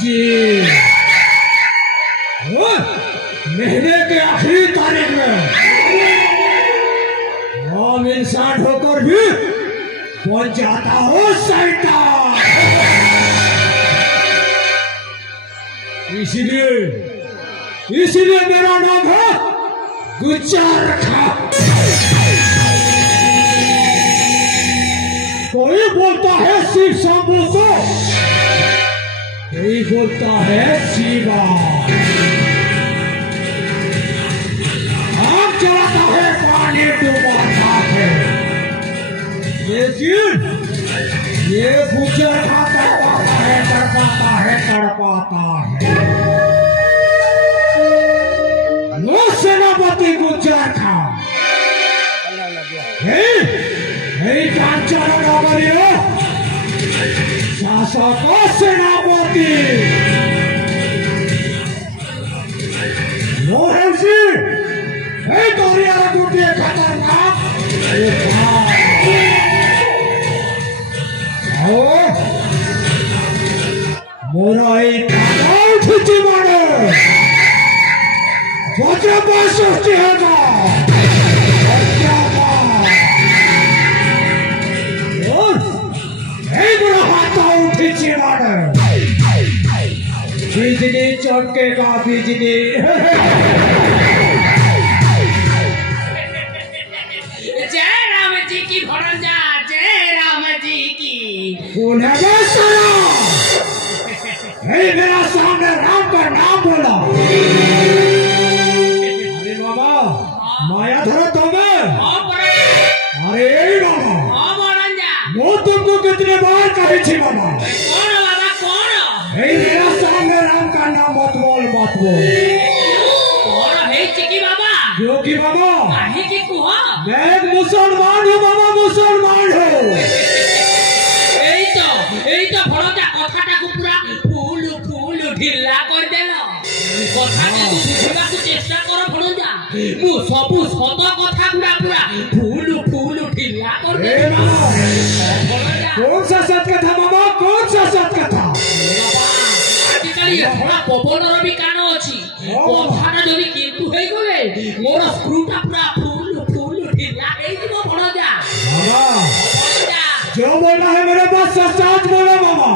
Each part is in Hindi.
जी महीने के आखिरी तारीख में हम इंसान होकर भी बन जाता हो शैतान। इसीलिए मेरा नाम है गुज्जार रखा। कोई बोलता है शिव शंभू को, कोई बोलता है शिवा। आग जलाता है, पानी डुबाता है, लेकिन ये गुज्जर खाता है, तड़पाता है, तड़पाता है। वो सेनापति गुज्जर था। शासक सेनापति मोहन सिंह गोटे खतरनाक मोरा उठी मारे वज्रपात सृष्टि होगा। बिजली चमकेगा बिजली। जय राम जी की भरंजा, जय राम जी की। मेरा सामने राम का नाम बोला। अरे बाबा माया धरो तुम्हें। अरे बाबा वो तुमको कितने बार कही थी बाबा। कौन बाबा कौन? मेरा सामने राम का नाम मत बोल मत बोल। कौन है चिकी बाबा? क्योंकि बाबा काहे की कुहा? मैं एक मुसलमान हूँ बाबा, मुसलमान हूँ। এই তো ভরজা কথাটাকে পুরা ফুল ফুল ঢিলা করে দেল। কথাটাকে বুঝিବାକୁ চেষ্টা কর ভরজা। মু সবু সদ কথা গুড়া পুরা ফুল ফুল ঢিলা করে দেল। कौन सा सत कथा बाबा, कौन सा सत कथा? आजिकाली थोड़ा पवनर भी कान अछि। कथाटा जदि किंतु हेई गले मोर स्क्रूटा पूरा फुल फुल ढिला हेई दिबो भरजा। बाबा जो बोलना है मेरे पास सच बोलो बाबा।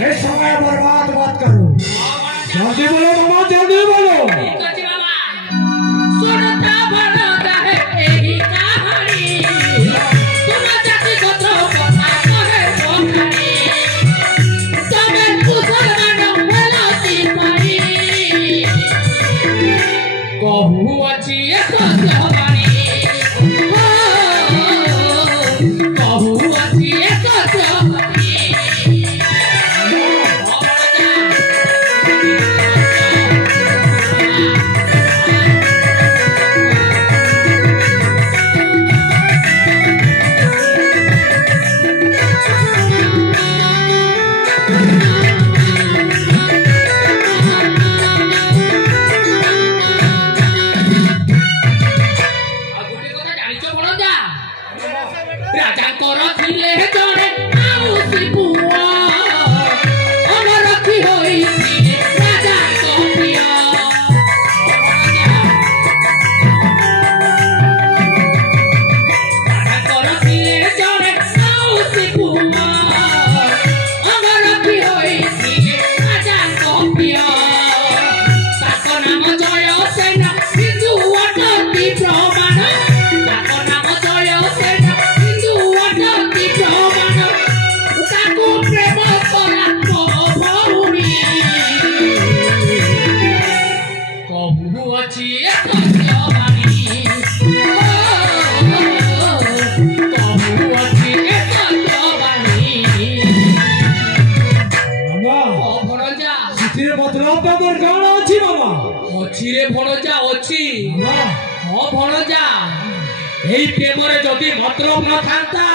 ये समय बर्बाद मत करो। जल्दी बोलो बाबा, जल्दी बोलो। ठीक अछि बाबा। सुनता भरदा है एही कहानी। सुना जाति गोत्र कथा कहे बखानी। तबे मुसलमान बोलती पड़ी। कहू अछि एक जवानी। कहू अछि एक जवानी। जदि मतलब न था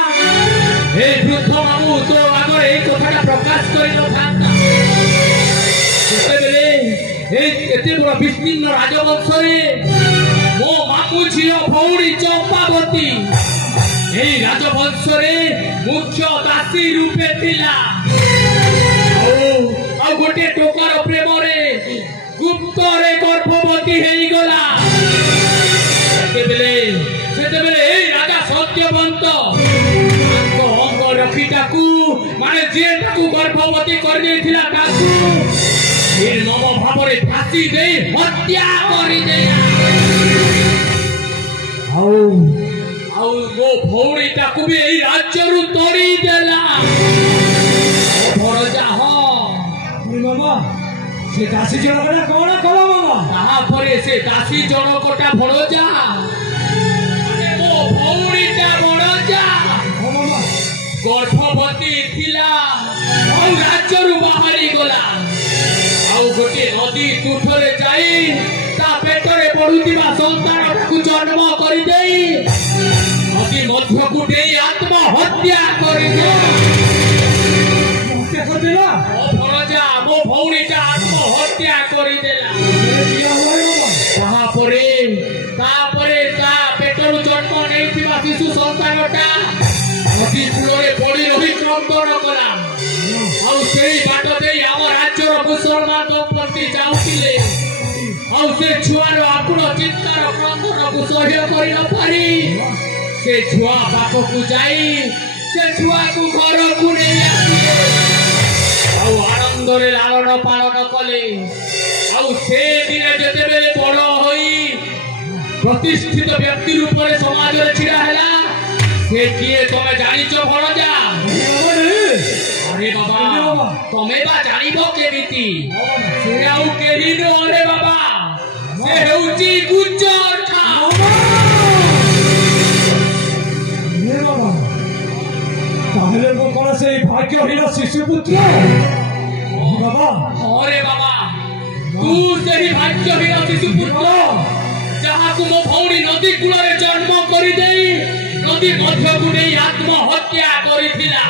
वृद्ध मामू तो आगे यही कथा प्रकाश कर विस्तीर्ण राजवंश मो मामू झी भौणी चंपावती राजवंश मुख्य दासी रूपे थिला ଆଉ ଗୋଟେ ଟୋକାର ପ୍ରେମରେ ଗୁପ୍ତରେ ଗର୍ଭବତୀ ହେଇଗଲା। ସେତେବେଳେ ଏଇ ରାଜା ସତ୍ୟବନ୍ତ ତାଙ୍କ ଅଙ୍ଗ ରକ୍ଷୀଟାକୁ ମାନେ ଯିଏ ତାକୁ ଗର୍ଭବତୀ କରିଦେଇଥିଲା ତାକୁ ନିର୍ମମ ଭାବରେ ଫାଶୀ ଦେଇ ହତ୍ୟା କରିଦେଲା। ଆଉ ମୋ ଭଉଣୀଟାକୁ ବି ଏଇ ରାଜ୍ୟରୁ ତଡ଼ିଦେଲା। ଭଣଜା ମାମା ସେ ଦାସୀ ଜଣକଟା କଣ କଲ ମାମା? ତାପରେ ସେ ଦାସୀ ଜଣକଟା ଭଣଜା ମୋ ଭଉଣୀଟା ଭଣଜା ଗର୍ଭବତୀ ଥିଲା ଆଉ ରାଜ୍ୟରୁ ବାହାରି ଗଲା। ଆଉ ଗୋଟେ ନଦୀ ତୁଠରେ ଯାଇ ତା ପେଟରେ ପଡୁଥିବା ସନ୍ତାନଟାକୁ ଜନ୍ମ କରିଦେଇ ନଦୀ ମଧ୍ୟକୁ ଡେଇଁ ଆତ୍ମହତ୍ୟା କରିଦେଲା। ମୋ ଭଉଣୀଟା ଆତ୍ମହତ୍ୟା କରିଦେଲା। ତାପରେ ତା ପେଟରୁ ଜନ୍ମ ନେଇଥିବା ଶିଶୁ ସନ୍ତାନଟା ନଦୀ କୂଳରେ ପଡି ରହି କ୍ରନ୍ଦନ କଲା। ଆଉ ସେଇ ବାଟ ଦେଇ ଆମ ରାଜ୍ୟର ମୁସଲମାନ ଦମ୍ପତି ଯାଉଥିଲେ। ଆଉ ସେ ଛୁଆର ଆକୁଳ ଚିତ୍କାର କ୍ରନ୍ଦନକୁ ସହ୍ୟ କରିନପାରି ସେ ଛୁଆ ପାଖକୁ ଯାଇ ସେ ଛୁଆକୁ ଘରକୁ ନେଇ ଆସିଲେ। ଆଉ ଆନନ୍ଦରେ ଲାଳନ ପାଳନ କଲେ। ଆଉ ସେ ଦିନେ ଯେତେବେଳେ ବଡ ହୋଇ ପ୍ରତିଷ୍ଠିତ ବ୍ୟକ୍ତି ରୂପରେ ସମାଜରେ ଛିଡା ହେଲା ସେ କିଏ ତମେ ଜାଣିଛ ଭଣଜା? ଆରେ ବାବା ତମେ ବା ଜାଣିବ କେମିତି? ସେ ଆଉ କେହି ନୁହଁ ରେ ବାବା, ସେ ହେଉଛି ଗୁଜର ଖାଁ। ତାହେଲେ ମୁଁ କଣ ସେଇ ଭାଗ୍ୟହୀନ ଶିଶୁ ପୁତ୍ର? ବାବା ରେ ବାବା ତୁ ସେହି ଭାଗ୍ୟହୀନ ଶିଶୁ ପୁତ୍ର ଯାହାକୁ ମୋ ଭଉଣୀ ନଦୀ କୂଳରେ ଜନ୍ମ କରିଦେଇ ନଦୀ ମଧ୍ୟକୁ ନେଇ ଆତ୍ମହତ୍ୟା କରିଥିଲା।